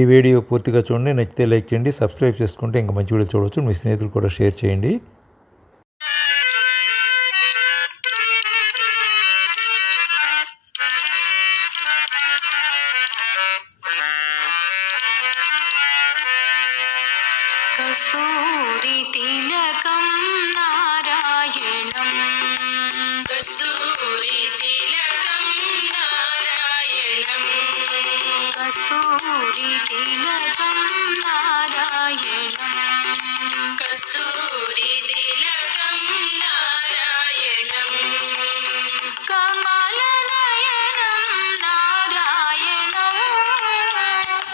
ఈ వీడియో పూర్తిగా చూడండి. నచ్చితే లైక్ చేయండి. సబ్స్క్రైబ్ చేసుకుంటే ఇంకా మంచి వీడియో చూడవచ్చు. మీ స్నేహితులు కూడా షేర్ చేయండి. కస్తూరి తిలకం నారాయణం కస్తూరి తిలకం నారాయణం కస్తూరి తిలకం నారాయణం కస్తూరి తిలకం నారాయణం కమల నయనం నారాయణం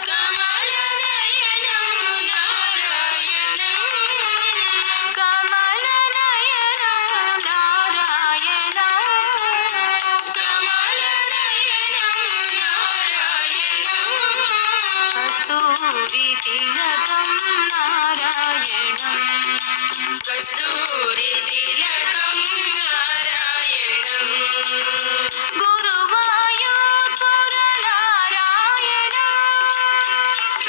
కమల నయనం నారాయణం కమల నయనం నారాయణం కమల నయనం నారాయణం కస్తూరి తిలకం నారాయణం కస్తూరి తిలకం నారాయణం గురువాయూర్పుర నారాయణం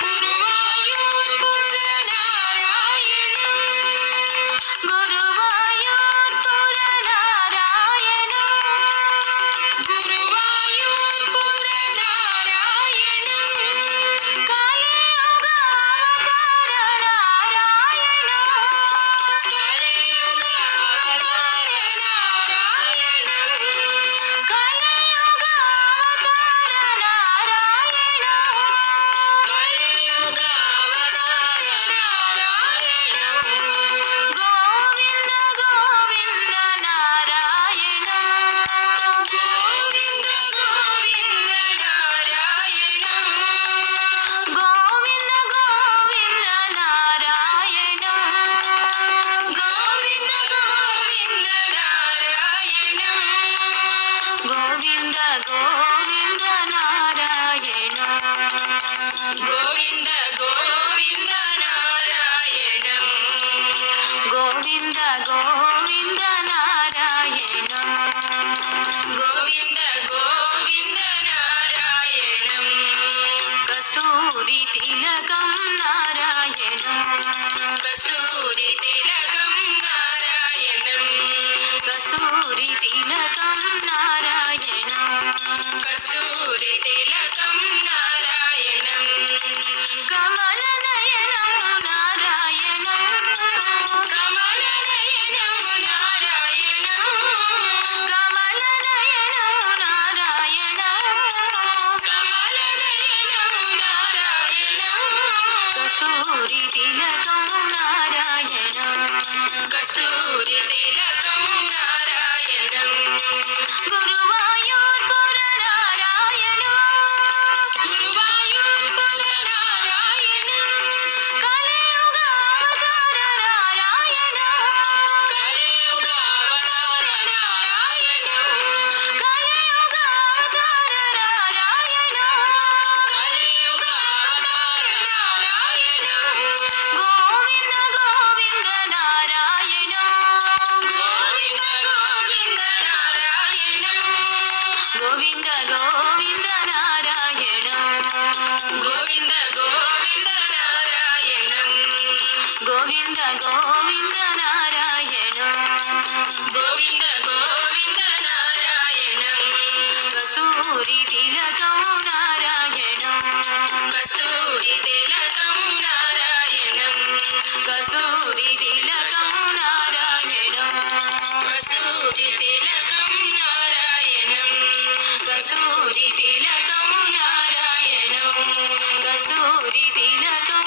గురువాయూర్పుర నారాయణం గురువాయూర్పుర నారాయణం గురువాయూర్పుర నారాయణం కలియుగావతార నారాయణం కలియుగావతార నారాయణం కలియుగావతార నారాయణం కలియుగావతార నారాయణం గోవింద గోవింద నారాయణం గోవింద గోవింద నారాయణం గోవింద గోవింద నారాయణం గోవింద గోవింద నారాయణం గోవింద గోవింద నారాయణం గోవింద గోవింద నారాయణం గోవింద గోవింద నారాయణం గోవింద గోవింద నారాయణం కస్తూరి తిలకం నారాయణం కస్తూరి తిలకం నారాయణం కస్తూరి తిలకం నారాయణం కస్తూరి తిలకం నారాయణం కమల నయనం నారాయణం కమల నయనం నారాయణం కమల నయనం నారాయణం కమల నయనం నారాయణం కస్తూరి తిలకం నారాయణం కస్తూరి తిలకం నారాయణం గురువాయూర్పుర నారాయణం గురువాయూర్పుర నారాయణం కలియుగావతార నారాయణం కలియుగావతార నారాయణం కలియుగావతార నారాయణం కలియుగావతార నారాయణం గోవింద గోవింద నారాయణం గోవింద గోవింద నారాయణం గోవింద గోవింద నారాయణం గోవింద గోవింద నారాయణం గోవింద గోవింద నారాయణం గోవింద గోవింద నారాయణం కస్తూరి తిలకం నారాయణం కస్తూరి తిలకం నారాయణం కస్తూరి తిలకం నారాయణం కస్తూరి తిలకం నారాయణం కస్తూరి తిలకం నారాయణం కస్తూరి తిలకం